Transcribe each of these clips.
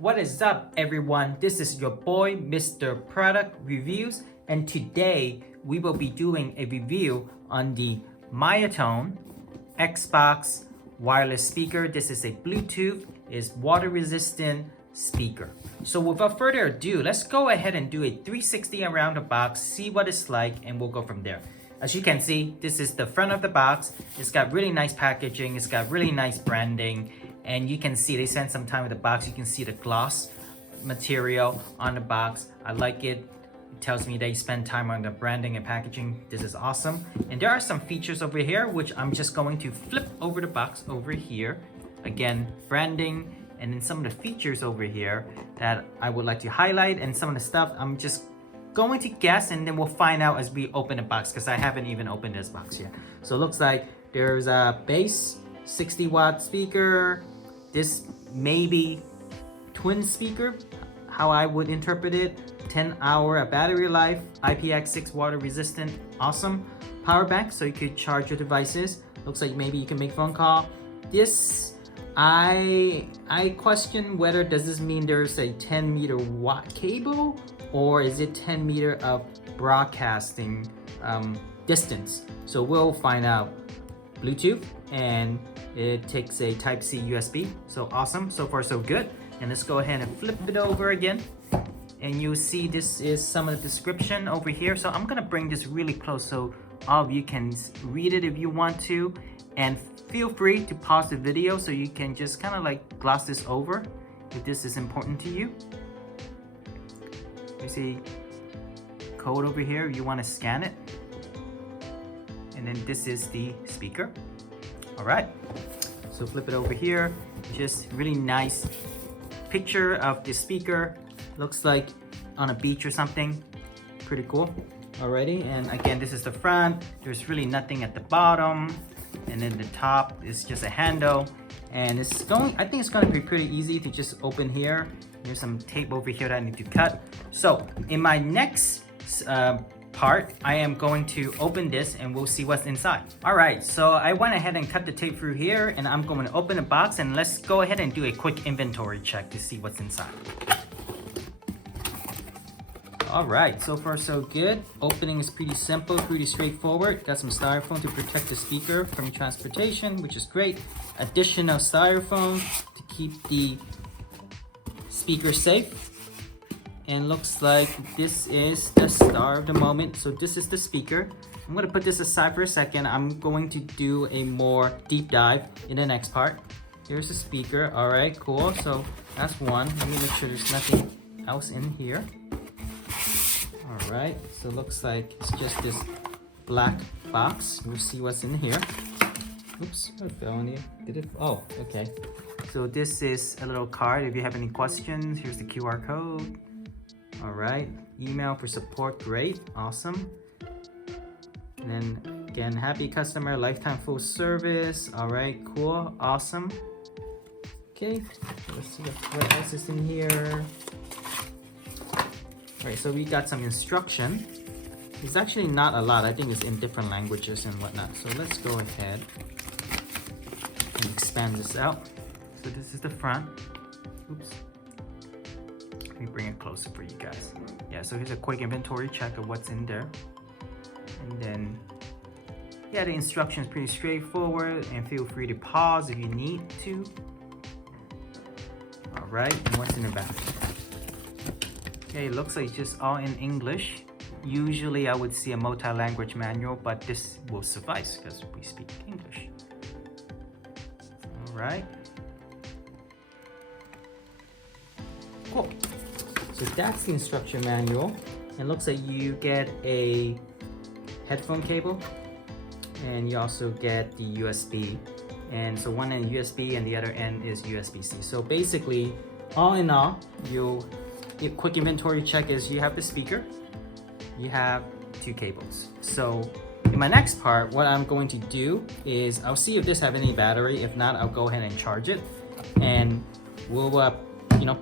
What is up, everyone? This is your boy, Mr. Product Reviews, and today we will be doing a review on the Myotone Xbox wireless speaker. This is a Bluetooth, is water-resistant speaker. So without further ado, let's go ahead and do a 360 around the box, see what it's like, and we'll go from there. As you can see, this is the front of the box. It's got really nice packaging. It's got really nice branding. And you can see they spent some time with the box. You can see the gloss material on the box. I like it. It tells me they spend time on the branding and packaging. This is awesome. And there are some features over here, which I'm just going to flip over the box over here. Again, branding, and then some of the features over here that I would like to highlight, and some of the stuff I'm just going to guess, and then we'll find out as we open the box, because I haven't even opened this box yet. So it looks like there's a base 60-watt speaker. This may be twin speaker, how I would interpret it. 10-hour battery life, IPX6 water resistant, awesome. Power bank, so you could charge your devices. Looks like maybe you can make phone call. This, I question whether does this mean there's a 10-meter watt cable, or is it 10 meter of broadcasting distance? So we'll find out. Bluetooth, and it takes a Type-C USB. So awesome, so far so good. And let's go ahead and flip it over again. And you'll see this is some of the description over here. So I'm gonna bring this really close so all of you can read it if you want to. And feel free to pause the video so you can just kind of like gloss this over if this is important to you. You see code over here, you want to scan it. And then this is the speaker. All right, so flip it over here. Just really nice picture of the speaker. Looks like on a beach or something. Pretty cool. Alrighty, and again, this is the front. There's really nothing at the bottom. And then the top is just a handle. And it's going, I think it's going to be pretty easy to just open here. There's some tape over here that I need to cut. So in my next part, I am going to open this and we'll see what's inside. All right, so I went ahead and cut the tape through here, and I'm going to open the box, and let's go ahead and do a quick inventory check to see what's inside. All right, so far so good. Opening is pretty simple, pretty straightforward. Got some styrofoam to protect the speaker from transportation, which is great. Additional styrofoam to keep the speaker safe. And looks like this is the star of the moment. So this is the speaker. I'm gonna put this aside for a second. I'm going to do a more deep dive in the next part. Here's the speaker. All right, cool. So that's one. Let me make sure there's nothing else in here. All right, so it looks like it's just this black box. We'll see what's in here. Oops, what fell on here? Did it? Oh, okay. So this is a little card. If you have any questions, here's the QR code. All right, email for support, great, awesome. And then again, happy customer, lifetime full service. All right, cool, awesome. Okay, let's see what else is in here. All right, so we got some instruction. It's actually not a lot. I think it's in different languages and whatnot. So let's go ahead and expand this out. So this is the front. Oops. Let me bring it closer for you guys. Yeah, so here's a quick inventory check of what's in there. And then, yeah, the instruction is pretty straightforward, and feel free to pause if you need to. All right, and what's in the back? Okay, it looks like it's just all in English. Usually I would see a multi-language manual, but this will suffice because we speak English. All right. Cool. So that's the instruction manual. It looks like you get a headphone cable, and you also get the USB. And so one end USB and the other end is USB-C. So basically, all in all, a quick inventory check is you have the speaker, you have two cables. So in my next part, what I'm going to do is I'll see if this have any battery. If not, I'll go ahead and charge it, and we'll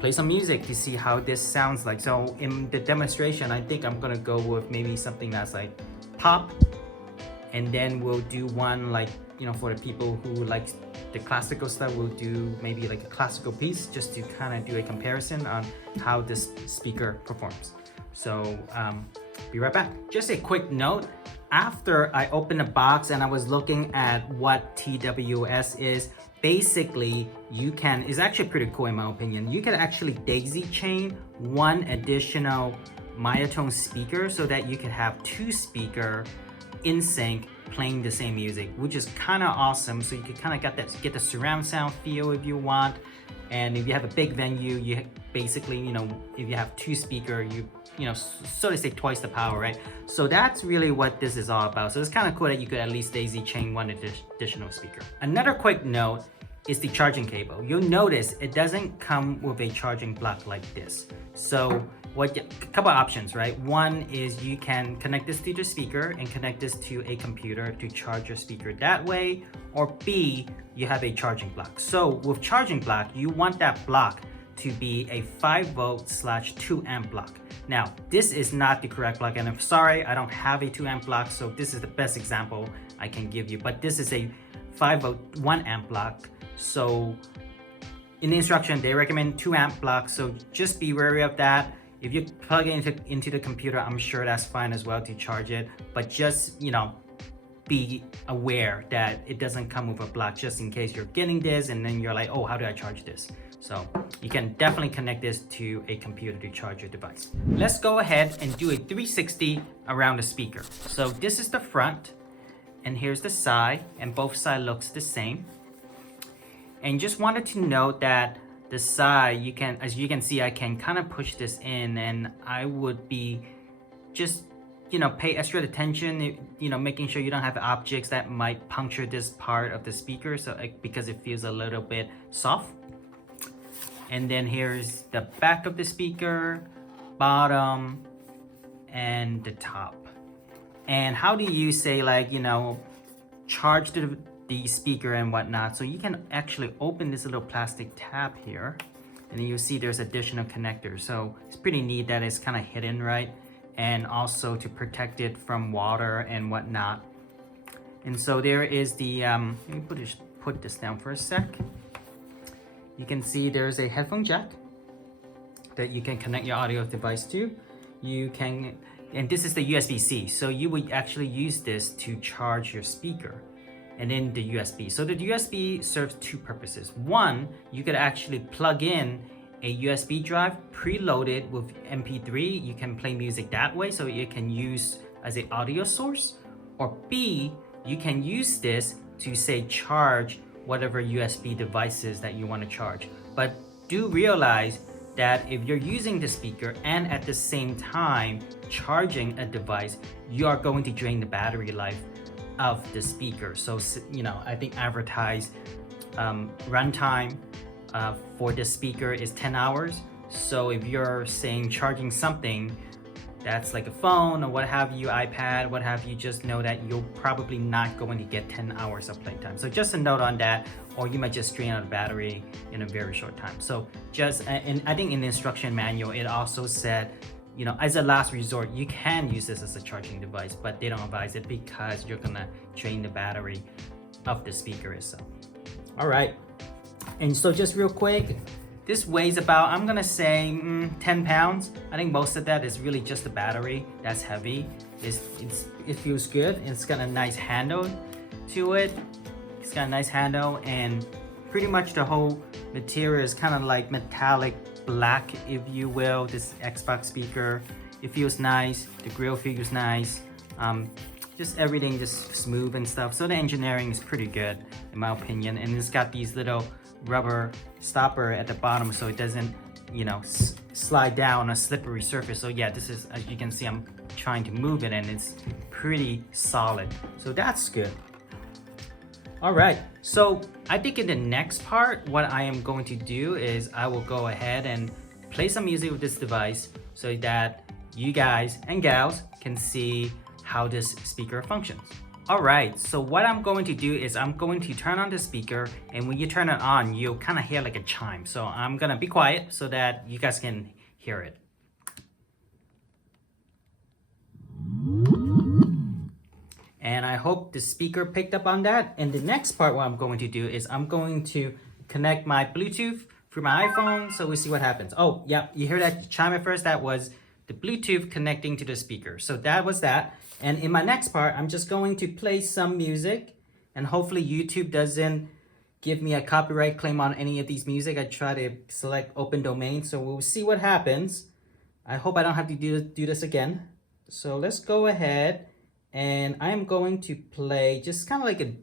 play some music to see how this sounds like. So in the demonstration, I think I'm gonna go with maybe something that's like pop, and then we'll do one like for the people who like the classical stuff, we'll do maybe like a classical piece just to kind of do a comparison on how this speaker performs. So be right back. Just a quick note, after I opened the box and I was looking at what TWS is, basically you can, it's actually pretty cool in my opinion, you can actually daisy chain one additional Myotone speaker so that you can have two speakers in sync playing the same music, which is kind of awesome. So you can kind of get the surround sound feel if you want. And if you have a big venue, you basically, if you have two speakers, so to say twice the power, right? So that's really what this is all about. So it's kind of cool that you could at least daisy chain one additional speaker. Another quick note is the charging cable. You'll notice it doesn't come with a charging block like this. So a couple options, right? One is you can connect this to the speaker and connect this to a computer to charge your speaker that way, or B, you have a charging block. So with charging block, you want that block to be a 5V/2 amp block. Now, this is not the correct block, and I'm sorry, I don't have a 2 amp block, so this is the best example I can give you, but this is a 5V 1 amp block. So in the instruction, they recommend 2 amp blocks, so just be wary of that. If you plug it into the computer, I'm sure that's fine as well to charge it, but just, be aware that it doesn't come with a block just in case you're getting this and then you're like, oh, how do I charge this? So you can definitely connect this to a computer to charge your device. Let's go ahead and do a 360 around the speaker. So this is the front and here's the side, and both sides looks the same. And just wanted to note that the side, as you can see, I can kind of push this in, and I would be just, pay extra attention, making sure you don't have objects that might puncture this part of the speaker, so because it feels a little bit soft. And then here's the back of the speaker, bottom, and the top. And how do you say, charge the speaker and whatnot? So you can actually open this little plastic tab here, and then you see there's additional connectors. So it's pretty neat that it's kind of hidden, right? And also to protect it from water and whatnot. And so there is the, let me put this down for a sec. You can see there's a headphone jack that you can connect your audio device to. You can, and this is the USB-C. So you would actually use this to charge your speaker. And then the USB. So the USB serves two purposes. One, you could actually plug in a USB drive preloaded with MP3. You can play music that way, so you can use as an audio source. Or B, you can use this to say charge whatever USB devices that you want to charge. But do realize that if you're using the speaker and at the same time charging a device, you are going to drain the battery life of the speaker. So, I think advertised runtime for the speaker is 10 hours. So if you're saying charging something that's like a phone or what have you, iPad, what have you, just know that you're probably not going to get 10 hours of playtime. So just a note on that, or you might just drain out the battery in a very short time. So and I think in the instruction manual, it also said, as a last resort, you can use this as a charging device, but they don't advise it because you're gonna drain the battery of the speaker itself. All right, and so just real quick, this weighs about, I'm gonna say 10 pounds. I think most of that is really just the battery that's heavy. It feels good. It's got a nice handle to it. It's got a nice handle, and pretty much the whole material is kind of like metallic black, if you will. This Xbox speaker, it feels nice. The grill feels nice. Just everything just smooth and stuff. So the engineering is pretty good in my opinion, and it's got these little rubber stopper at the bottom so it doesn't slide down on a slippery surface. So yeah, this is, as you can see, I'm trying to move it and it's pretty solid, so that's good. All right, so I think in the next part, what I am going to do is I will go ahead and play some music with this device so that you guys and gals can see how this speaker functions. All right, so what I'm going to do is I'm going to turn on the speaker, and when you turn it on, you'll kind of hear like a chime. So I'm gonna be quiet so that you guys can hear it. And I hope the speaker picked up on that. And the next part, what I'm going to do is I'm going to connect my Bluetooth through my iPhone, so we'll see what happens. Oh, yeah, you hear that chime at first? That was the Bluetooth connecting to the speaker. So that was that. And in my next part, I'm just going to play some music, and hopefully YouTube doesn't give me a copyright claim on any of these music. I try to select open domain, so we'll see what happens. I hope I don't have to do this again. So let's go ahead, and I'm going to play just kind of like a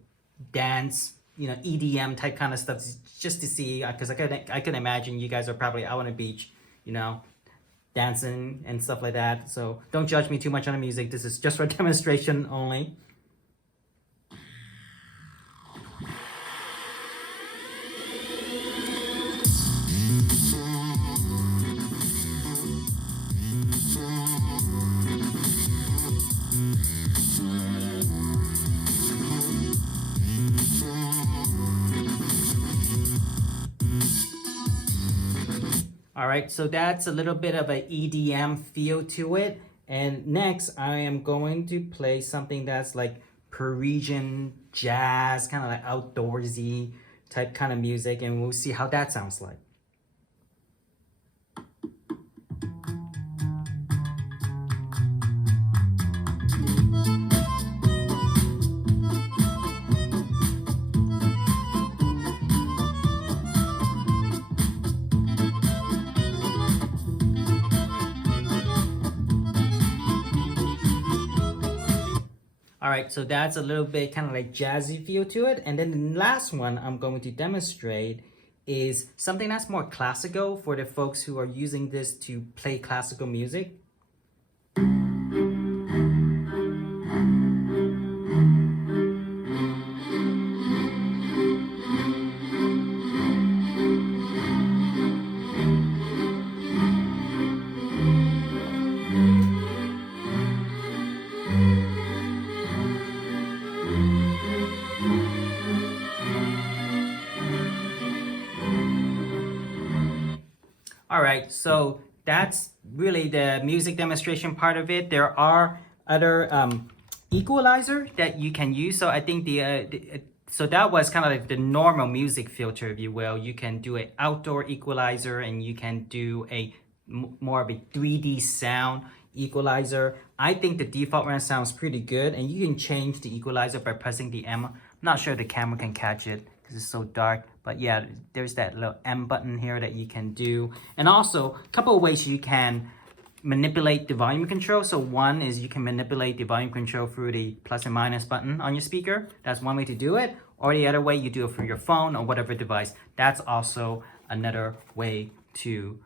dance, EDM type kind of stuff, just to see, because I can imagine you guys are probably out on the beach, dancing and stuff like that. So don't judge me too much on the music. This is just for demonstration only. All right, so that's a little bit of an EDM feel to it. And next, I am going to play something that's like Parisian jazz, kind of like outdoorsy type kind of music, and we'll see how that sounds like. All right, so that's a little bit kind of like jazzy feel to it. And then the last one I'm going to demonstrate is something that's more classical for the folks who are using this to play classical music. All right, so that's really the music demonstration part of it. There are other equalizer that you can use. So I think so that was kind of like the normal music filter, if you will. You can do an outdoor equalizer, and you can do more of a 3D sound equalizer. I think the default one sounds pretty good, and you can change the equalizer by pressing the M. I'm not sure the camera can catch it because it's so dark, but yeah, there's that little M button here that you can do. And also a couple of ways you can manipulate the volume control. So one is you can manipulate the volume control through the plus and minus button on your speaker. That's one way to do it. Or the other way, you do it through your phone or whatever device. That's also another way to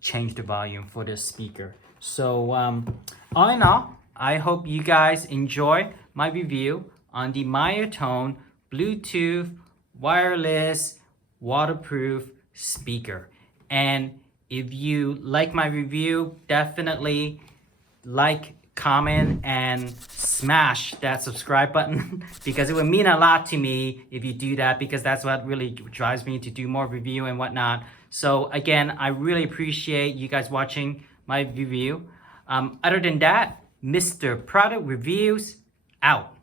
change the volume for the speaker. So all in all, I hope you guys enjoy my review on the Myotone Bluetooth wireless waterproof speaker. And if you like my review, definitely like, comment, and smash that subscribe button because it would mean a lot to me if you do that, because that's what really drives me to do more review and whatnot. So again, I really appreciate you guys watching my review. Other than that, Mr. Product Reviews out.